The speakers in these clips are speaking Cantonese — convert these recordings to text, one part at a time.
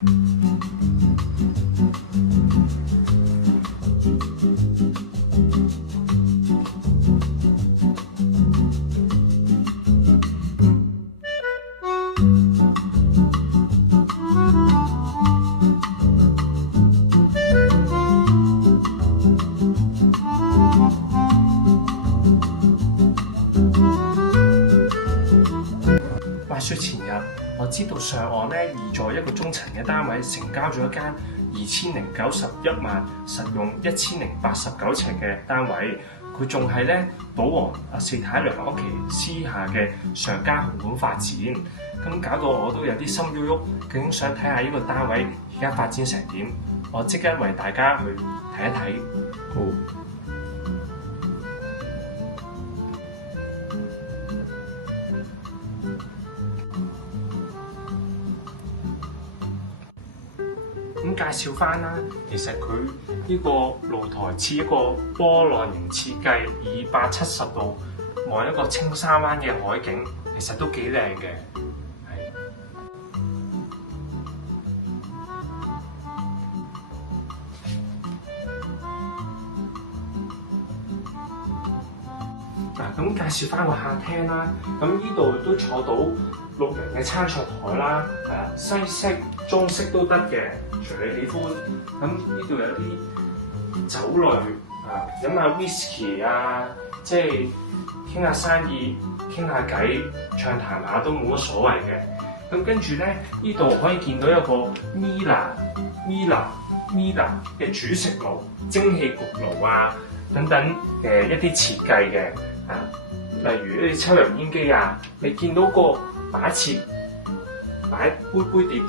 話說前日，我知道上岸咧擬在一個中層嘅單位成交咗一間2091萬實用1089尺嘅單位，佢仲係咧保皇四太娘屋企私下嘅上家紅館發展，咁搞到我都有啲心喐喐，究竟想睇下呢個單位而家發展成點，我即刻為大家去睇一睇。好。咁介紹翻啦，其實佢呢個露台似一個波浪形設計，270度望一個青沙灣嘅海景，其實都幾靚嘅。咁介紹翻個客廳啦，咁呢度都坐到6人嘅餐桌台啦，西式、中式都得嘅，隨你喜歡。咁呢度有啲酒類飲下 whisky 即係傾下生意、傾下偈、暢談下都冇乜所謂嘅。咁跟住咧，呢度可以見到一個 Miele 嘅煮食爐、蒸氣焗爐等等嘅一啲設計嘅。例如一啲抽油煙機你見到個擺設擺杯碟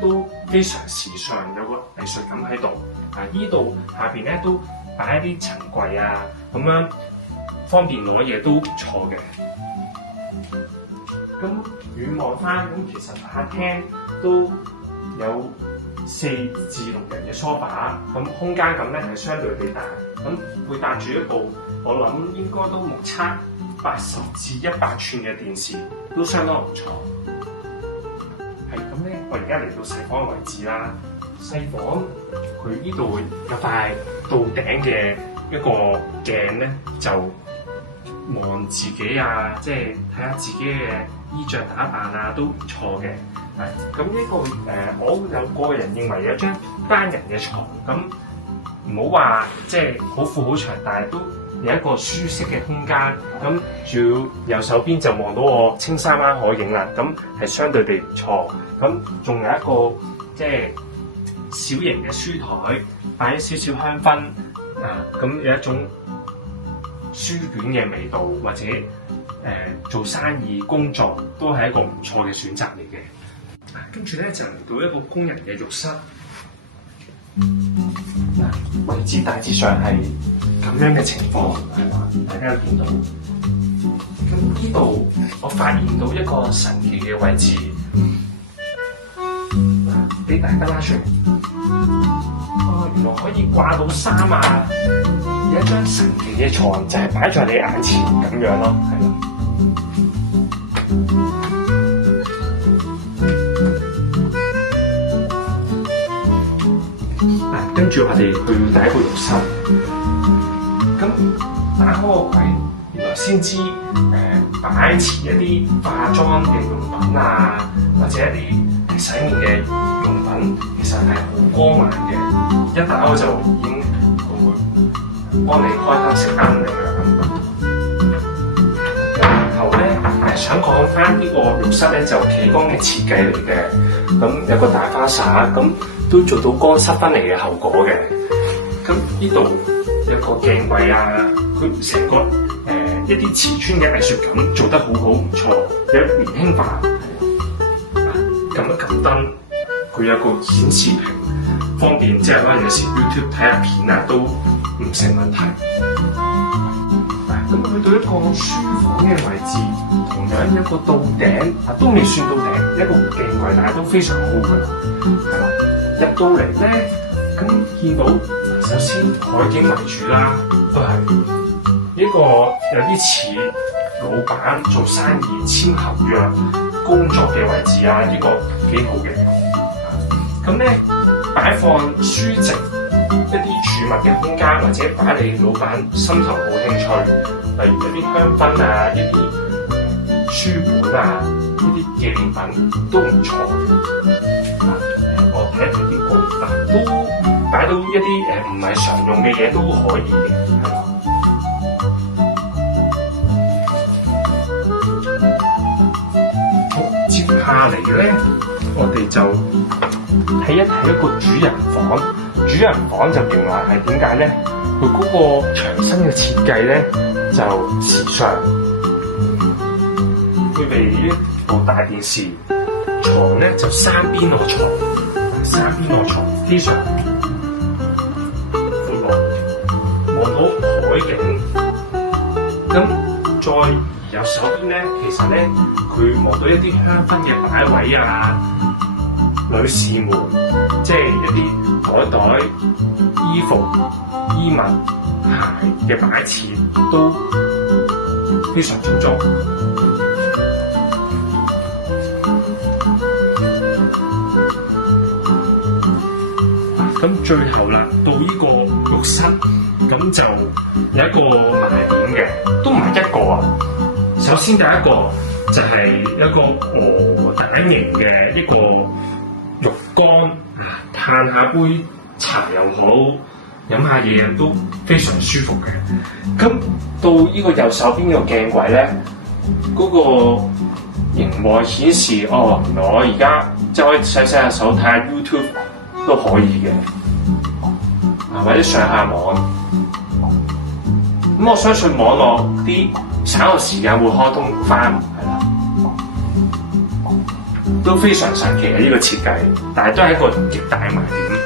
都非常時尚，有個藝術感喺度。呢度下邊咧都擺一啲陳櫃咁樣方便攞嘢都唔錯嘅。咁遠望翻，咁其實客廳都有4至6人嘅梳化，咁空間感咧係相對地大。咁配搭住一部我諗應該都目測80至100寸嘅電視，都相當唔錯。係咁咧，我而家嚟到細房嘅位置啦。細房佢呢度有塊到頂嘅一個鏡咧，就望自己即係睇下自己嘅衣着打扮都唔錯嘅。咁呢個我有個人認為有張單人嘅床，咁唔好話即係好闊好長，但係都有一個舒適嘅空間。咁主要右手邊就望到我青沙灣海景啦，咁係相對地唔錯。咁仲有一個即係小型嘅書台，擺少少香薰咁有一種書卷嘅味道，或者做生意工作都係一個唔錯嘅選擇嚟嘅。跟住咧就嚟到一個工人嘅浴室。位置大致上係咁樣嘅情況，大家都見到。咁呢度我發現到一個神奇嘅位置，俾大家拉出嚟。原來可以掛到衫有一張神奇嘅床就係擺在你眼前咁樣咯，係啦。跟住我哋去第一個浴室，咁打開個櫃，原來先知擺設一啲化妝嘅用品或者一啲洗面嘅用品，其實係好光猛嘅。一打開就已經會幫你開燈熄燈咁樣。然後咧想講翻呢個浴室咧就企缸嘅設計嚟嘅，咁有個大花灑咁。都做到乾濕分離嘅後果嘅。咁呢度有個鏡櫃佢成個一啲瓷磚嘅藝術感做得好唔錯，有年輕化。撳一撳燈，佢有個顯示屏，方便即係可能有時 YouTube 睇下片都唔成問題。咁去到一個書房嘅位置，同樣一個到頂都未算到頂，一個鏡櫃，但係都非常好㗎，係啦。入到嚟咧，咁見到首先海景為主啦，都係一個有啲似老闆做生意簽合約工作嘅位置呢個幾好嘅。咁咧擺放書籍一啲儲物嘅空間，或者擺你老闆心頭好興趣，例如一啲香薰啊、一啲書本啊、一啲紀念品都唔錯嘅。我睇睇啲個別都擺到一啲唔係常用嘅嘢都可以嘅，係嘛？好，接下嚟咧，我哋就睇一睇一個主人房。主人房就原來係點解咧？佢嗰個牆身嘅設計咧就時尚，佢哋呢部大電視床咧就三邊臥床，三邊臥床非常闊落，望到海景。咁再右手邊咧，其實咧佢望到一啲香薰嘅擺位啊，女士們即係一啲袋、衣服、衣物、鞋嘅擺設都非常充足。咁最後啦，到呢個浴室，咁就有一個賣點嘅，都唔係一個啊。首先第一個就係一個鵝蛋型嘅一個浴缸，嘆下杯茶又好，飲下嘢都非常舒服嘅。咁到呢個右手邊個鏡櫃咧，嗰個熒幕顯示原來我而家即係可以洗下手睇下 YouTube 都可以嘅，或者上下網。咁我相信網絡啲稍後時間會開通翻，係啦，都非常神奇嘅呢個設計，但係都係一個極大嘅賣點。